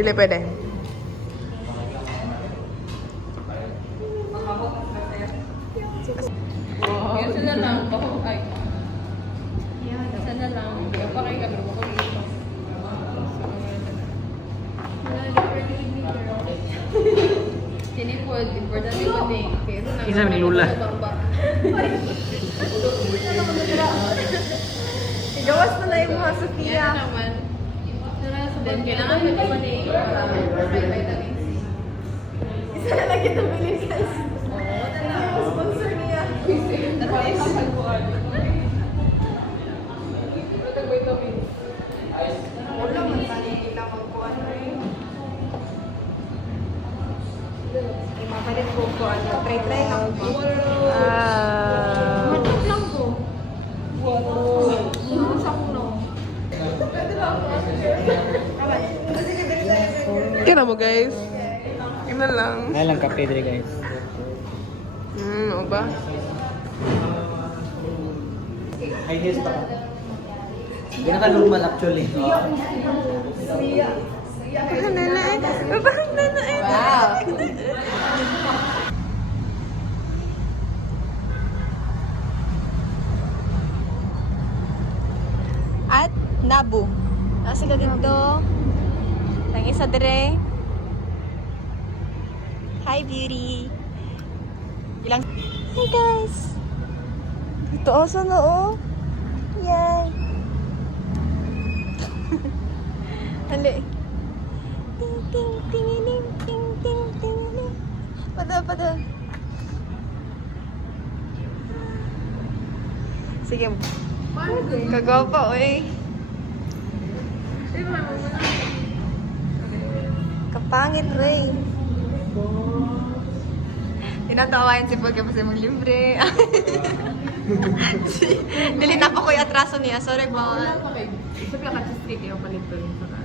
Dili pwede. Isa na lang. Ay. Isa na lang. Pakay ka bro. Sinipod. Importante ko din. Isa ni Lula. Igawas mo na yung mga Sofia. Yan naman. Then, kailangan mo naman eh. May vitamin C. Isa na lang kita bilhin guys. Oo, Yung sponsor niya. Wala man kanila magkuhan rin. Makalit po ko ano. Try lang po. Matap lang ko. Sa kuno. Kaya mo guys. Ina lang. Ngayon lang kape dito guys. Ano ba? Ay, here's pa. Hindi na ka-normal actually. Wow. At Nabu. Nasa ka dito. Nang isa dire. Hi, beauty. Ilang... Hi, guys. Ito oso na, oh. Yay. Hali. Ting, ting, ting, ting, ting, ting, ting, ting. Pada. Sige. Kagwapa, oy. Kapangit, wey. Tinatawain si Pagka kasi mong libre. Dili na po ko yung atraso niya. Sorry po. Isa ka cheesecake yung palit ko yung saka.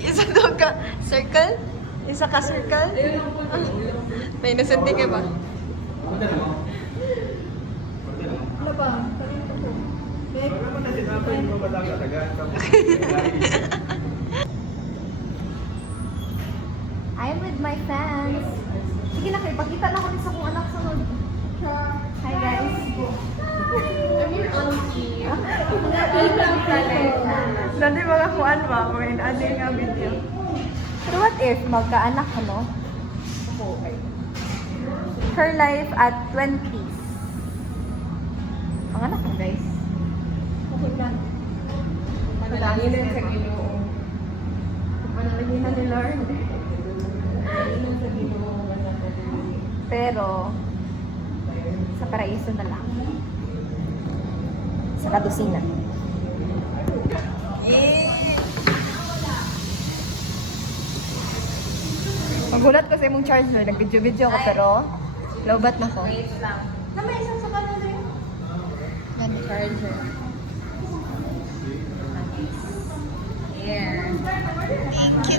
Isa daw ka circle? Isa ka circle? May innocent din ka ba? Ano ba? Palit ko. I'm with my fans. Sige na kayo, pagkita na ko din sa kong anak sa sunod. Hi guys. I'm your auntie. Dati mga kuan ba? May adding nga video. Pero what if magkaanak ka, no? Her life at 20s. Ang anak mo guys. Okay lang. Manalangin din sa Ginoo. Manalagin na ni Lord. Manalangin sa Ginoo. Pero, sa paraiso na lang. Sa kadusinan. Magulat ko sa imong charger. Nag-video-video ko pero lowbat na ko. Wait lang. Na may isang sa kanan rin. Yan, charger. Here. Thank you,